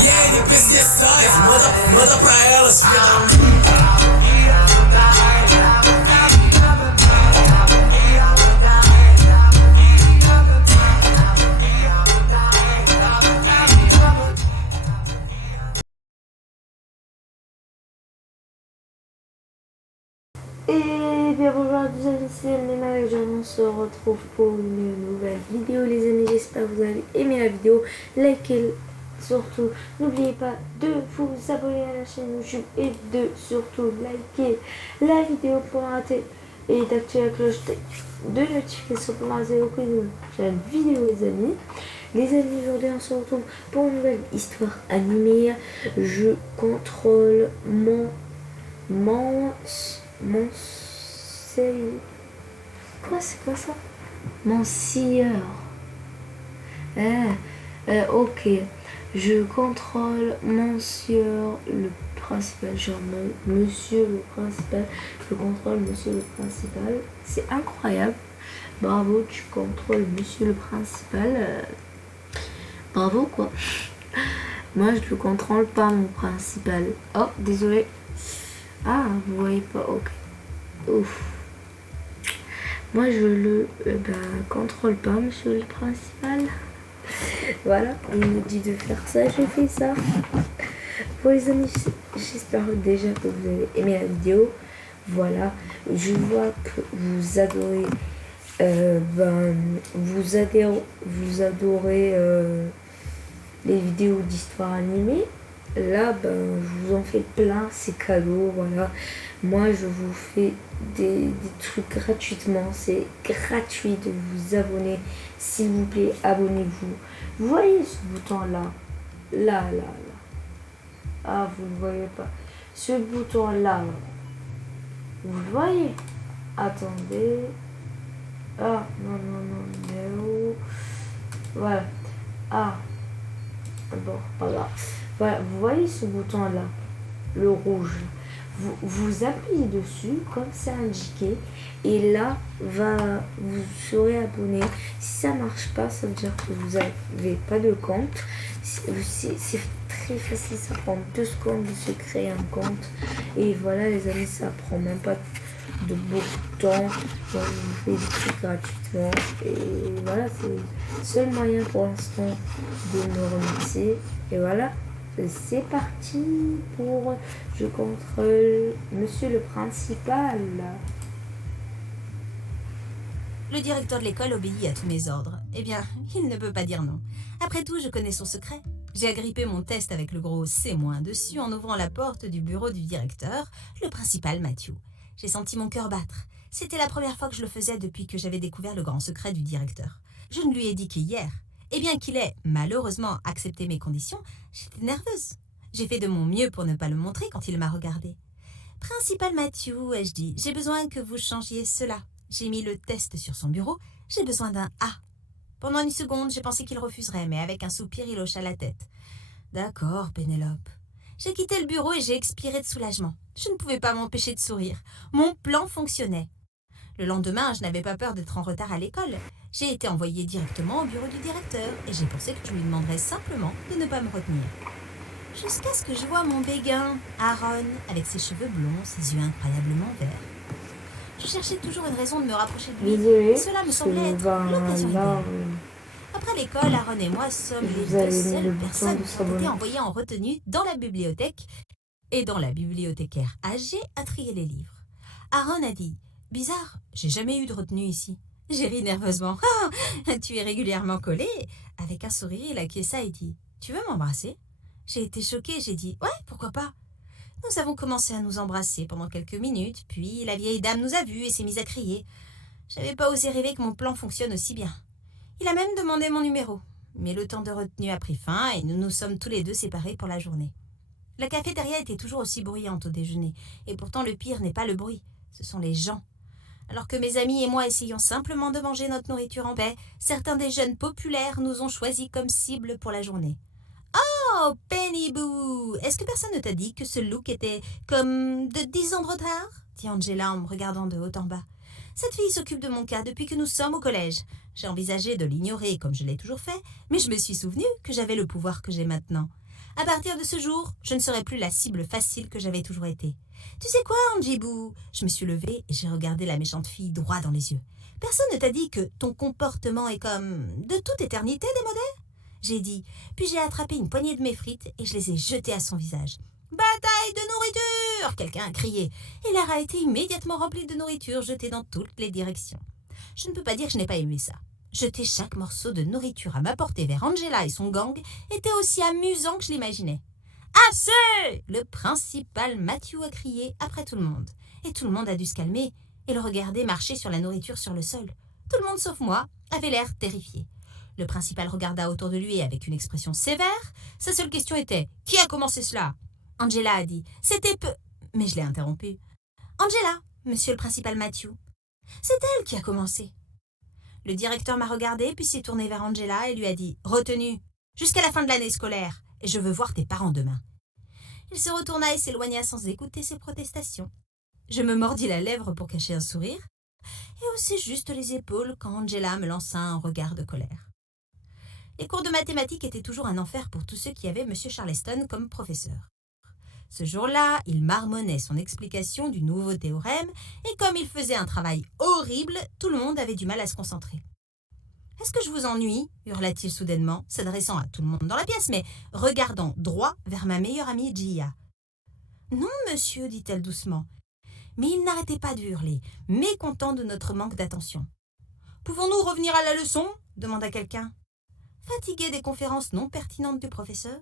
Yeah, business size, manda pra elas, filha da... Et bien bonjour à tous amis, c'est Elena et on se retrouve pour une nouvelle vidéo les amis. J'espère que vous avez aimé la vidéo, likez surtout, n'oubliez pas de vous abonner à la chaîne YouTube et de surtout liker la vidéo pour rater et d'activer la cloche de notification pour rater aucune prochaine vidéo les amis. Les amis, aujourd'hui on se retrouve pour une nouvelle histoire animée. Je contrôle mon quoi c'est quoi ça? Monsieur. Ok. Je contrôle monsieur le principal. Genre monsieur le principal. Je contrôle monsieur le principal. C'est incroyable. Bravo, tu contrôles monsieur le principal. Bravo quoi. Moi je le contrôle pas mon principal. Oh, désolé. Ah, vous voyez pas, ok. Ouf. Moi, je le contrôle pas, monsieur le principal. Voilà, il me dit de faire ça, j'ai fait ça. Bon, les amis, j'espère déjà que vous avez aimé la vidéo. Voilà, je vois que vous adorez, vous adorez les vidéos d'histoire animée. Là, je vous en fais plein, c'est cadeau, voilà. Moi, je vous fais des trucs gratuitement. C'est gratuit de vous abonner. S'il vous plaît, abonnez-vous. Vous voyez ce bouton-là? Là. Ah, vous ne voyez pas. Ce bouton-là, vous le voyez? Attendez. Ah, non. Voilà. Ah. Bon, voilà. Voilà, vous voyez ce bouton-là, le rouge. Vous appuyez dessus, comme c'est indiqué, et là, vous serez abonné. Si ça marche pas, ça veut dire que vous n'avez pas de compte. C'est très facile, ça prend 2 secondes de se créer un compte. Et voilà, les amis, ça prend même pas de beaucoup de temps. Donc, je vous fais des trucs gratuitement. Et voilà, c'est le seul moyen pour l'instant de me remercier. Et voilà. C'est parti pour je contrôle monsieur le principal. Le directeur de l'école obéit à tous mes ordres. Eh bien, il ne peut pas dire non. Après tout, je connais son secret. J'ai agrippé mon test avec le gros C- dessus en ouvrant la porte du bureau du directeur, le principal Matthew. J'ai senti mon cœur battre. C'était la première fois que je le faisais depuis que j'avais découvert le grand secret du directeur. Je ne lui ai dit qu'hier. Et bien qu'il ait malheureusement accepté mes conditions, j'étais nerveuse. J'ai fait de mon mieux pour ne pas le montrer quand il m'a regardée. « Principal Matthew, ai-je dit, j'ai besoin que vous changiez cela. » J'ai mis le test sur son bureau. J'ai besoin d'un A. Pendant une seconde, j'ai pensé qu'il refuserait, mais avec un soupir, il hocha la tête. D'accord, Pénélope. J'ai quitté le bureau et j'ai expiré de soulagement. Je ne pouvais pas m'empêcher de sourire. Mon plan fonctionnait. Le lendemain, je n'avais pas peur d'être en retard à l'école. J'ai été envoyée directement au bureau du directeur et j'ai pensé que je lui demanderais simplement de ne pas me retenir. Jusqu'à ce que je vois mon béguin, Aaron, avec ses cheveux blonds, ses yeux incroyablement verts. Je cherchais toujours une raison de me rapprocher de lui. Désolée, Cela me semblait être l'occasion idéale. Après l'école, Aaron et moi sommes les 2 seules personnes qui ont été envoyées en retenue dans la bibliothèque et dans la bibliothécaire âgée à trier les livres. Aaron a dit « Bizarre, j'ai jamais eu de retenue ici. » J'ai ri nerveusement. « Ah, tu es régulièrement collé ?» Avec un sourire, il acquiesça et dit « Tu veux m'embrasser ?» J'ai été choquée, j'ai dit « Ouais, pourquoi pas ?» Nous avons commencé à nous embrasser pendant quelques minutes, puis la vieille dame nous a vus et s'est mise à crier. J'avais pas osé rêver que mon plan fonctionne aussi bien. Il a même demandé mon numéro. Mais le temps de retenue a pris fin et nous nous sommes tous les deux séparés pour la journée. La cafétéria était toujours aussi bruyante au déjeuner, et pourtant le pire n'est pas le bruit, ce sont les gens. Alors que mes amis et moi essayons simplement de manger notre nourriture en paix, certains des jeunes populaires nous ont choisis comme cible pour la journée. Oh, Penny Boo! Est-ce que personne ne t'a dit que ce look était comme de 10 ans de retard? Dit Angela en me regardant de haut en bas. Cette fille s'occupe de mon cas depuis que nous sommes au collège. J'ai envisagé de l'ignorer comme je l'ai toujours fait, mais je me suis souvenu que j'avais le pouvoir que j'ai maintenant. À partir de ce jour, je ne serai plus la cible facile que j'avais toujours été. Tu sais quoi, Anjibou? Je me suis levée et j'ai regardé la méchante fille droit dans les yeux. Personne ne t'a dit que ton comportement est comme de toute éternité démodé? J'ai dit, puis j'ai attrapé une poignée de mes frites et je les ai jetées à son visage. Bataille de nourriture! Quelqu'un a crié, et l'air a été immédiatement rempli de nourriture jetée dans toutes les directions. Je ne peux pas dire que je n'ai pas aimé ça. Jeter chaque morceau de nourriture à ma portée vers Angela et son gang était aussi amusant que je l'imaginais. Assez! Le principal Matthew a crié après tout le monde. Et tout le monde a dû se calmer et le regarder marcher sur la nourriture sur le sol. Tout le monde sauf moi avait l'air terrifié. Le principal regarda autour de lui avec une expression sévère. Sa seule question était « Qui a commencé cela ?» Angela a dit « C'était peu... » Mais je l'ai interrompu. « Angela, monsieur le principal Matthew. C'est elle qui a commencé. » Le directeur m'a regardé puis s'est tourné vers Angela et lui a dit « Retenue, jusqu'à la fin de l'année scolaire, et je veux voir tes parents demain. » Il se retourna et s'éloigna sans écouter ses protestations. Je me mordis la lèvre pour cacher un sourire et haussai juste les épaules quand Angela me lança un regard de colère. Les cours de mathématiques étaient toujours un enfer pour tous ceux qui avaient M. Charleston comme professeur. Ce jour-là, il marmonnait son explication du nouveau théorème et comme il faisait un travail horrible, tout le monde avait du mal à se concentrer. « Est-ce que je vous ennuie ?» hurla-t-il soudainement, s'adressant à tout le monde dans la pièce, mais regardant droit vers ma meilleure amie Gia. « Non, monsieur, dit-elle doucement. » Mais il n'arrêtait pas de hurler, mécontent de notre manque d'attention. « Pouvons-nous revenir à la leçon ?» demanda quelqu'un. Fatigué des conférences non pertinentes du professeur?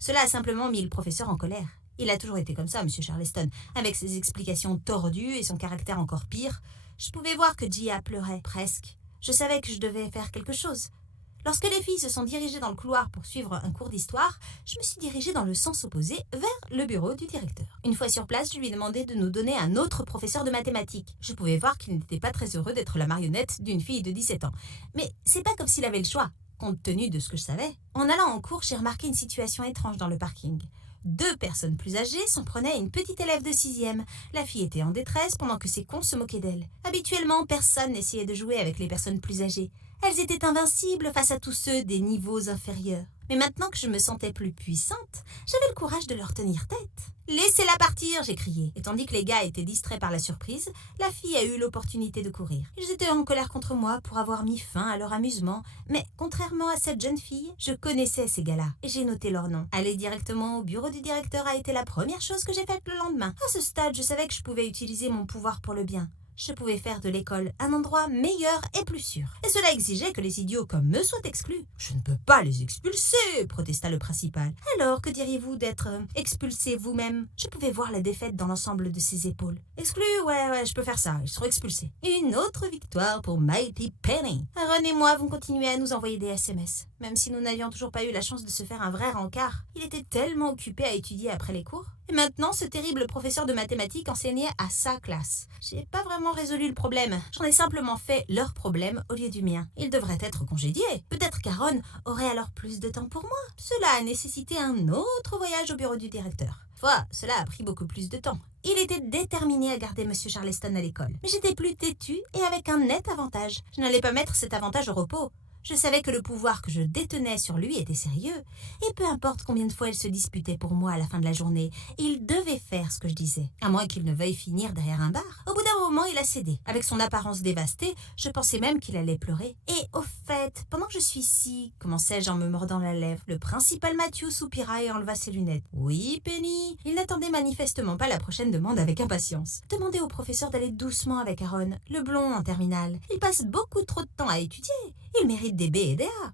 Cela a simplement mis le professeur en colère. Il a toujours été comme ça, M. Charleston, avec ses explications tordues et son caractère encore pire. Je pouvais voir que Gia pleurait, presque. Je savais que je devais faire quelque chose. Lorsque les filles se sont dirigées dans le couloir pour suivre un cours d'histoire, je me suis dirigée dans le sens opposé, vers le bureau du directeur. Une fois sur place, je lui ai demandé de nous donner un autre professeur de mathématiques. Je pouvais voir qu'il n'était pas très heureux d'être la marionnette d'une fille de 17 ans. Mais c'est pas comme s'il avait le choix, compte tenu de ce que je savais. En allant en cours, j'ai remarqué une situation étrange dans le parking. 2 personnes plus âgées s'en prenaient à une petite élève de 6e. La fille était en détresse pendant que ses cons se moquaient d'elle. Habituellement, personne n'essayait de jouer avec les personnes plus âgées. Elles étaient invincibles face à tous ceux des niveaux inférieurs. Mais maintenant que je me sentais plus puissante, j'avais le courage de leur tenir tête. « Laissez-la partir !» j'ai crié. Et tandis que les gars étaient distraits par la surprise, la fille a eu l'opportunité de courir. Ils étaient en colère contre moi pour avoir mis fin à leur amusement. Mais contrairement à cette jeune fille, je connaissais ces gars-là et j'ai noté leur nom. Aller directement au bureau du directeur a été la première chose que j'ai faite le lendemain. À ce stade, je savais que je pouvais utiliser mon pouvoir pour le bien. Je pouvais faire de l'école un endroit meilleur et plus sûr. Et cela exigeait que les idiots comme eux soient exclus. « Je ne peux pas les expulser !» protesta le principal. « Alors, que diriez-vous d'être expulsé vous-même ?» Je pouvais voir la défaite dans l'ensemble de ses épaules. « Exclus, ouais, je peux faire ça, ils seront expulsés. » Une autre victoire pour Mighty Penny. Aaron et moi avons continué à nous envoyer des SMS. Même si nous n'avions toujours pas eu la chance de se faire un vrai rencard, il était tellement occupé à étudier après les cours. Et maintenant, ce terrible professeur de mathématiques enseignait à sa classe. J'ai pas vraiment résolu le problème. J'en ai simplement fait leur problème au lieu du mien. Il devrait être congédié. Peut-être qu'Aaron aurait alors plus de temps pour moi. Cela a nécessité un autre voyage au bureau du directeur. Cela a pris beaucoup plus de temps. Il était déterminé à garder M. Charleston à l'école. Mais j'étais plus têtue et avec un net avantage. Je n'allais pas mettre cet avantage au repos. Je savais que le pouvoir que je détenais sur lui était sérieux, et peu importe combien de fois il se disputait pour moi à la fin de la journée, il devait faire ce que je disais, à moins qu'il ne veuille finir derrière un bar. Au bout d'un moment, il a cédé. Avec son apparence dévastée, je pensais même qu'il allait pleurer. Et au fait, pendant que je suis ici, commençai-je en me mordant la lèvre, le principal Matthew soupira et enleva ses lunettes. « Oui, Penny ?» Il n'attendait manifestement pas la prochaine demande avec impatience. Demandez au professeur d'aller doucement avec Aaron, le blond en terminale. Il passe beaucoup trop de temps à étudier. Il mérite des B et des A.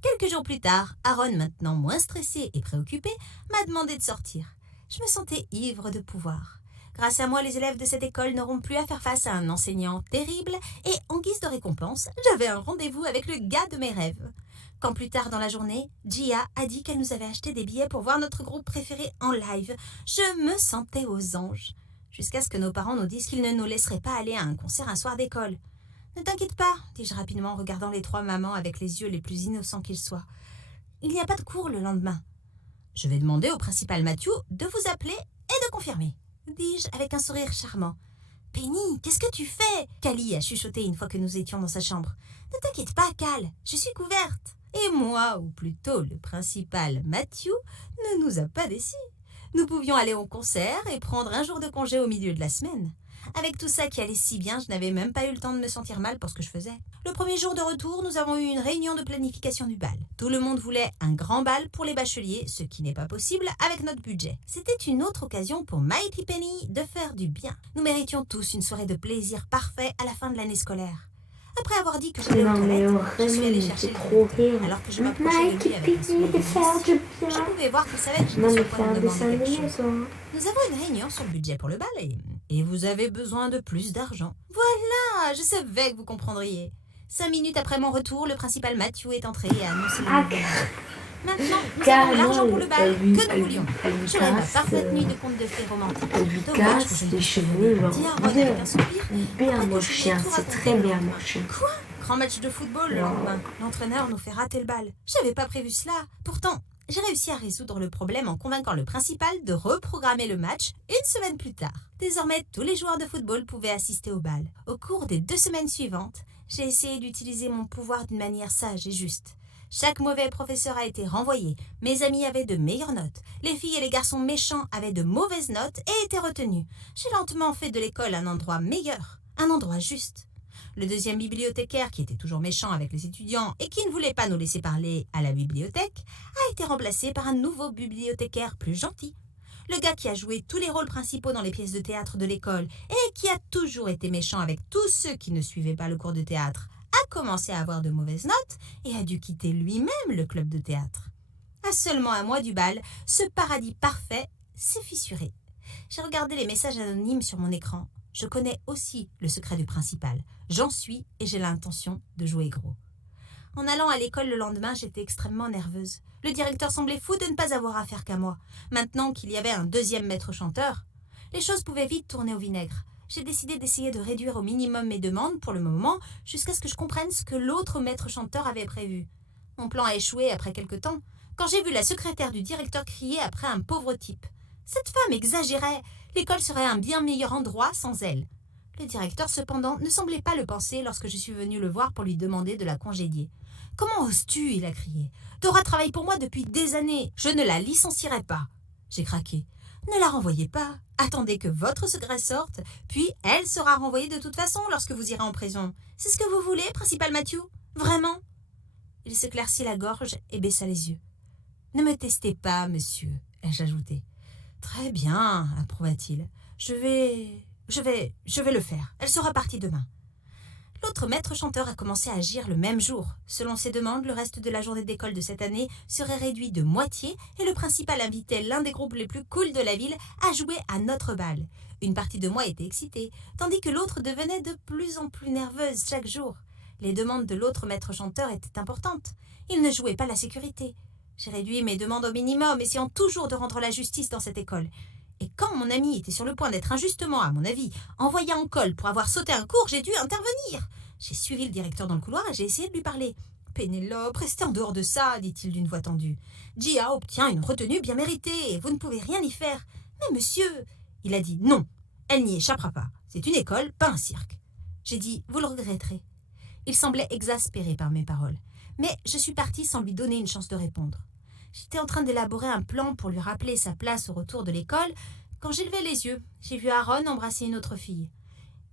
Quelques jours plus tard, Aaron, maintenant moins stressé et préoccupé, m'a demandé de sortir. Je me sentais ivre de pouvoir. Grâce à moi, les élèves de cette école n'auront plus à faire face à un enseignant terrible et, en guise de récompense, j'avais un rendez-vous avec le gars de mes rêves. Quand plus tard dans la journée, Gia a dit qu'elle nous avait acheté des billets pour voir notre groupe préféré en live. Je me sentais aux anges. Jusqu'à ce que nos parents nous disent qu'ils ne nous laisseraient pas aller à un concert un soir d'école. « Ne t'inquiète pas, dis-je rapidement en regardant les 3 mamans avec les yeux les plus innocents qu'ils soient. Il n'y a pas de cours le lendemain. Je vais demander au principal Matthew de vous appeler et de confirmer, dis-je avec un sourire charmant. Penny, qu'est-ce que tu fais? Callie a chuchoté une fois que nous étions dans sa chambre. Ne t'inquiète pas, Cal, je suis couverte. Et moi, ou plutôt le principal Matthew, ne nous a pas déçus. Nous pouvions aller au concert et prendre un jour de congé au milieu de la semaine. Avec tout ça qui allait si bien, je n'avais même pas eu le temps de me sentir mal pour ce que je faisais. Le premier jour de retour, nous avons eu une réunion de planification du bal. Tout le monde voulait un grand bal pour les bacheliers, ce qui n'est pas possible avec notre budget. C'était une autre occasion pour Mighty Penny de faire du bien. Nous méritions tous une soirée de plaisir parfait à la fin de l'année scolaire. Après avoir dit que j'allais aux toilettes, je suis allée chercher le bébé. Alors que je m'approchais de lui avec un sourire de lys, je pouvais voir qu'il savait que j'étais sur le point de demander quelque chose. Nous avons une réunion sur le budget pour le bal et vous avez besoin de plus d'argent. Voilà, je savais que vous comprendriez. 5 minutes après mon retour, le principal Matthew est entré et a annoncé le nouveau bal. Maintenant, nous avons l'argent pour le bal que nous voulions. Je rêve à parfaite nuit de contes de fées romantiques. Dommage que je les cheveux, genre, dis Aaron avec un soupir. bien mon chien, c'est très bien mon chien. Quoi? Grand match de football le lendemain. L'entraîneur nous fait rater le bal. J'avais pas prévu cela. Pourtant, j'ai réussi à résoudre le problème en convainquant le principal de reprogrammer le match une semaine plus tard. Désormais, tous les joueurs de football pouvaient assister au bal. Au cours des 2 semaines suivantes, j'ai essayé d'utiliser mon pouvoir d'une manière sage et juste. Chaque mauvais professeur a été renvoyé. Mes amis avaient de meilleures notes. Les filles et les garçons méchants avaient de mauvaises notes et étaient retenus. J'ai lentement fait de l'école un endroit meilleur, un endroit juste. Le deuxième bibliothécaire, qui était toujours méchant avec les étudiants et qui ne voulait pas nous laisser parler à la bibliothèque, a été remplacé par un nouveau bibliothécaire plus gentil. Le gars qui a joué tous les rôles principaux dans les pièces de théâtre de l'école et qui a toujours été méchant avec tous ceux qui ne suivaient pas le cours de théâtre a commencé à avoir de mauvaises notes et a dû quitter lui-même le club de théâtre. À seulement un mois du bal, ce paradis parfait s'est fissuré. J'ai regardé les messages anonymes sur mon écran. Je connais aussi le secret du principal. J'en suis et j'ai l'intention de jouer gros. En allant à l'école le lendemain, j'étais extrêmement nerveuse. Le directeur semblait fou de ne pas avoir affaire qu'à moi. Maintenant qu'il y avait un deuxième maître chanteur, les choses pouvaient vite tourner au vinaigre. J'ai décidé d'essayer de réduire au minimum mes demandes pour le moment, jusqu'à ce que je comprenne ce que l'autre maître chanteur avait prévu. Mon plan a échoué après quelque temps, quand j'ai vu la secrétaire du directeur crier après un pauvre type. Cette femme exagérait. L'école serait un bien meilleur endroit sans elle. Le directeur, cependant, ne semblait pas le penser lorsque je suis venue le voir pour lui demander de la congédier. « Comment oses-tu » il a crié. « Dora travaille pour moi depuis des années. Je ne la licencierai pas. » J'ai craqué. « Ne la renvoyez pas. Attendez que votre secret sorte, puis elle sera renvoyée de toute façon lorsque vous irez en prison. C'est ce que vous voulez, principal Matthew? Vraiment ?» Il s'éclaircit la gorge et baissa les yeux. « Ne me testez pas, monsieur, » ai-je ajouté. « Très bien, » approuva-t-il. Je vais le faire. Elle sera partie demain. » L'autre maître chanteur a commencé à agir le même jour. Selon ses demandes, le reste de la journée d'école de cette année serait réduit de moitié et le principal invitait l'un des groupes les plus cools de la ville à jouer à notre bal. Une partie de moi était excitée, tandis que l'autre devenait de plus en plus nerveuse chaque jour. Les demandes de l'autre maître chanteur étaient importantes. Il ne jouait pas la sécurité. J'ai réduit mes demandes au minimum, essayant toujours de rendre la justice dans cette école. Et quand mon ami était sur le point d'être injustement, à mon avis, envoyé en colle pour avoir sauté un cours, j'ai dû intervenir. J'ai suivi le directeur dans le couloir et j'ai essayé de lui parler. « Pénélope, restez en dehors de ça, dit-il d'une voix tendue. Gia obtient une retenue bien méritée et vous ne pouvez rien y faire. Mais monsieur, il a dit non, elle n'y échappera pas. C'est une école, pas un cirque. J'ai dit, vous le regretterez. Il semblait exaspéré par mes paroles. Mais je suis partie sans lui donner une chance de répondre. J'étais en train d'élaborer un plan pour lui rappeler sa place au retour de l'école. Quand j'ai levé les yeux, j'ai vu Aaron embrasser une autre fille.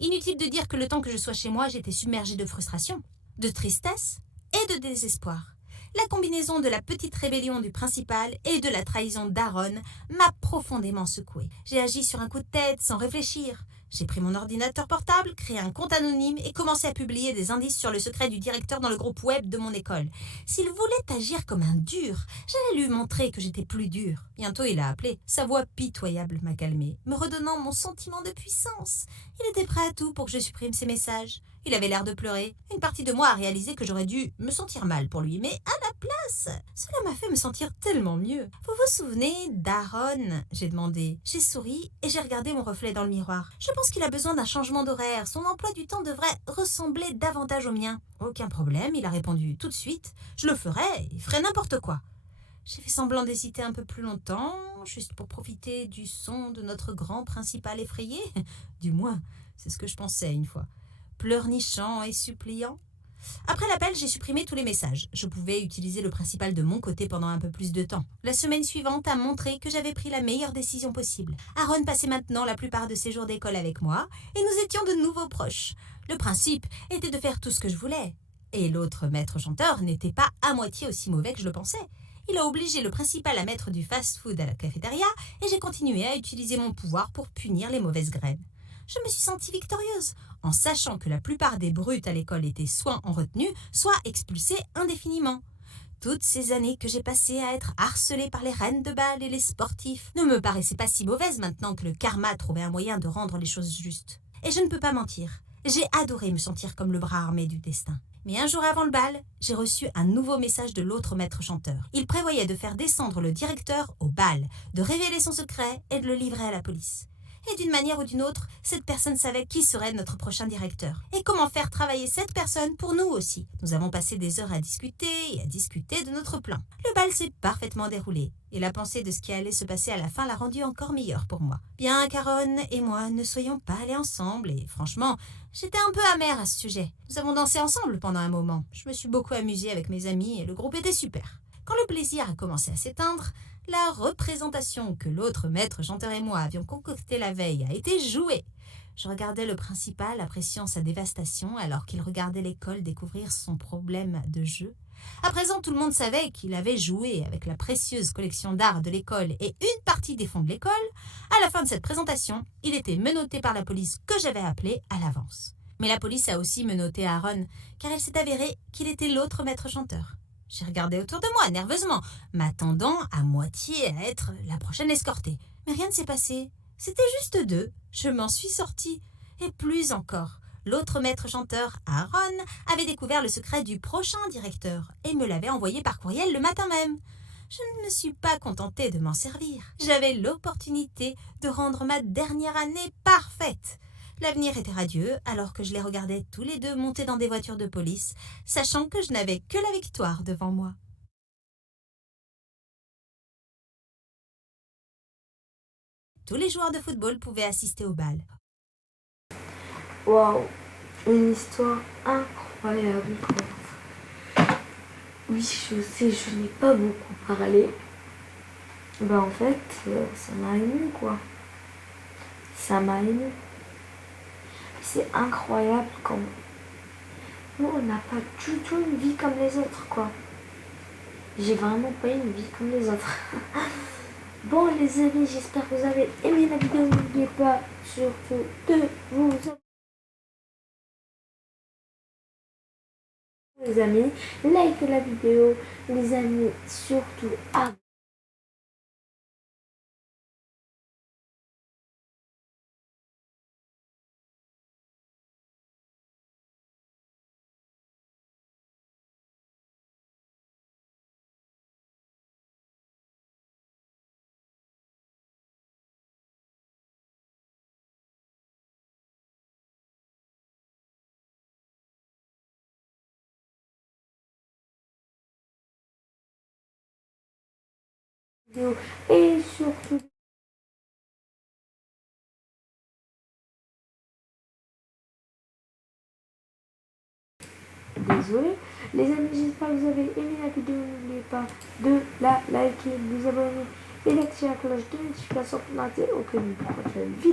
Inutile de dire que le temps que je sois chez moi, j'étais submergée de frustration, de tristesse et de désespoir. La combinaison de la petite rébellion du principal et de la trahison d'Aaron m'a profondément secouée. J'ai agi sur un coup de tête sans réfléchir. J'ai pris mon ordinateur portable, créé un compte anonyme et commencé à publier des indices sur le secret du directeur dans le groupe web de mon école. S'il voulait agir comme un dur, j'allais lui montrer que j'étais plus dur. Bientôt, il a appelé. Sa voix pitoyable m'a calmée, me redonnant mon sentiment de puissance. Il était prêt à tout pour que je supprime ses messages. Il avait l'air de pleurer. Une partie de moi a réalisé que j'aurais dû me sentir mal pour lui, mais à la place, cela m'a fait me sentir tellement mieux. « Vous vous souvenez d'Aaron ?» j'ai demandé. J'ai souri et j'ai regardé mon reflet dans le miroir. Je pense qu'il a besoin d'un changement d'horaire. Son emploi du temps devrait ressembler davantage au mien. « Aucun problème, » il a répondu tout de suite. « Je le ferai, il ferait n'importe quoi. » J'ai fait semblant d'hésiter un peu plus longtemps, juste pour profiter du son de notre grand principal effrayé. Du moins, c'est ce que je pensais une fois. Pleurnichant et suppliant. Après l'appel, j'ai supprimé tous les messages. Je pouvais utiliser le principal de mon côté pendant un peu plus de temps. La semaine suivante a montré que j'avais pris la meilleure décision possible. Aaron passait maintenant la plupart de ses jours d'école avec moi et nous étions de nouveau proches. Le principe était de faire tout ce que je voulais. Et l'autre maître chanteur n'était pas à moitié aussi mauvais que je le pensais. Il a obligé le principal à mettre du fast-food à la cafétéria et j'ai continué à utiliser mon pouvoir pour punir les mauvaises graines. Je me suis sentie victorieuse, en sachant que la plupart des brutes à l'école étaient soit en retenue, soit expulsées indéfiniment. Toutes ces années que j'ai passées à être harcelée par les reines de bal et les sportifs ne me paraissaient pas si mauvaises maintenant que le karma trouvait un moyen de rendre les choses justes. Et je ne peux pas mentir, j'ai adoré me sentir comme le bras armé du destin. Mais un jour avant le bal, j'ai reçu un nouveau message de l'autre maître chanteur. Il prévoyait de faire descendre le directeur au bal, de révéler son secret et de le livrer à la police. Et d'une manière ou d'une autre, cette personne savait qui serait notre prochain directeur. Et comment faire travailler cette personne pour nous aussi. Nous avons passé des heures à discuter et à discuter de notre plan. Le bal s'est parfaitement déroulé. Et la pensée de ce qui allait se passer à la fin l'a rendu encore meilleur pour moi. Bien qu'Aaron et moi ne soyons pas allés ensemble, et franchement, j'étais un peu amère à ce sujet. Nous avons dansé ensemble pendant un moment. Je me suis beaucoup amusée avec mes amis et le groupe était super. Quand le plaisir a commencé à s'éteindre, la représentation que l'autre maître chanteur et moi avions concoctée la veille a été jouée. Je regardais le principal appréciant sa dévastation alors qu'il regardait l'école découvrir son problème de jeu. À présent, tout le monde savait qu'il avait joué avec la précieuse collection d'art de l'école et une partie des fonds de l'école. À la fin de cette présentation, il était menotté par la police que j'avais appelée à l'avance. Mais la police a aussi menotté Aaron car il s'est avéré qu'il était l'autre maître chanteur. J'ai regardé autour de moi, nerveusement, m'attendant à moitié à être la prochaine escortée. Mais rien ne s'est passé. C'était juste deux. Je m'en suis sortie. Et plus encore. L'autre maître chanteur, Aaron, avait découvert le secret du prochain directeur et me l'avait envoyé par courriel le matin même. Je ne me suis pas contentée de m'en servir. J'avais l'opportunité de rendre ma dernière année parfaite. L'avenir était radieux alors que je les regardais tous les deux monter dans des voitures de police, sachant que je n'avais que la victoire devant moi. Tous les joueurs de football pouvaient assister au bal. Waouh, une histoire incroyable, quoi. Oui, je sais, je n'ai pas beaucoup parlé. En fait, ça m'a ému, quoi. Ça m'a ému. C'est incroyable quand nous, on n'a pas du tout une vie comme les autres, quoi. J'ai vraiment pas une vie comme les autres. Bon, les amis, j'espère que vous avez aimé la vidéo. N'oubliez pas surtout de vous abonner. Les amis, likez la vidéo. Les amis, surtout abonnez-vous. Et surtout désolé les amis, j'espère que vous avez aimé la vidéo. N'oubliez pas de la liker, de vous abonner et d'activer la cloche de notification pour ne rater aucune prochaine vidéo.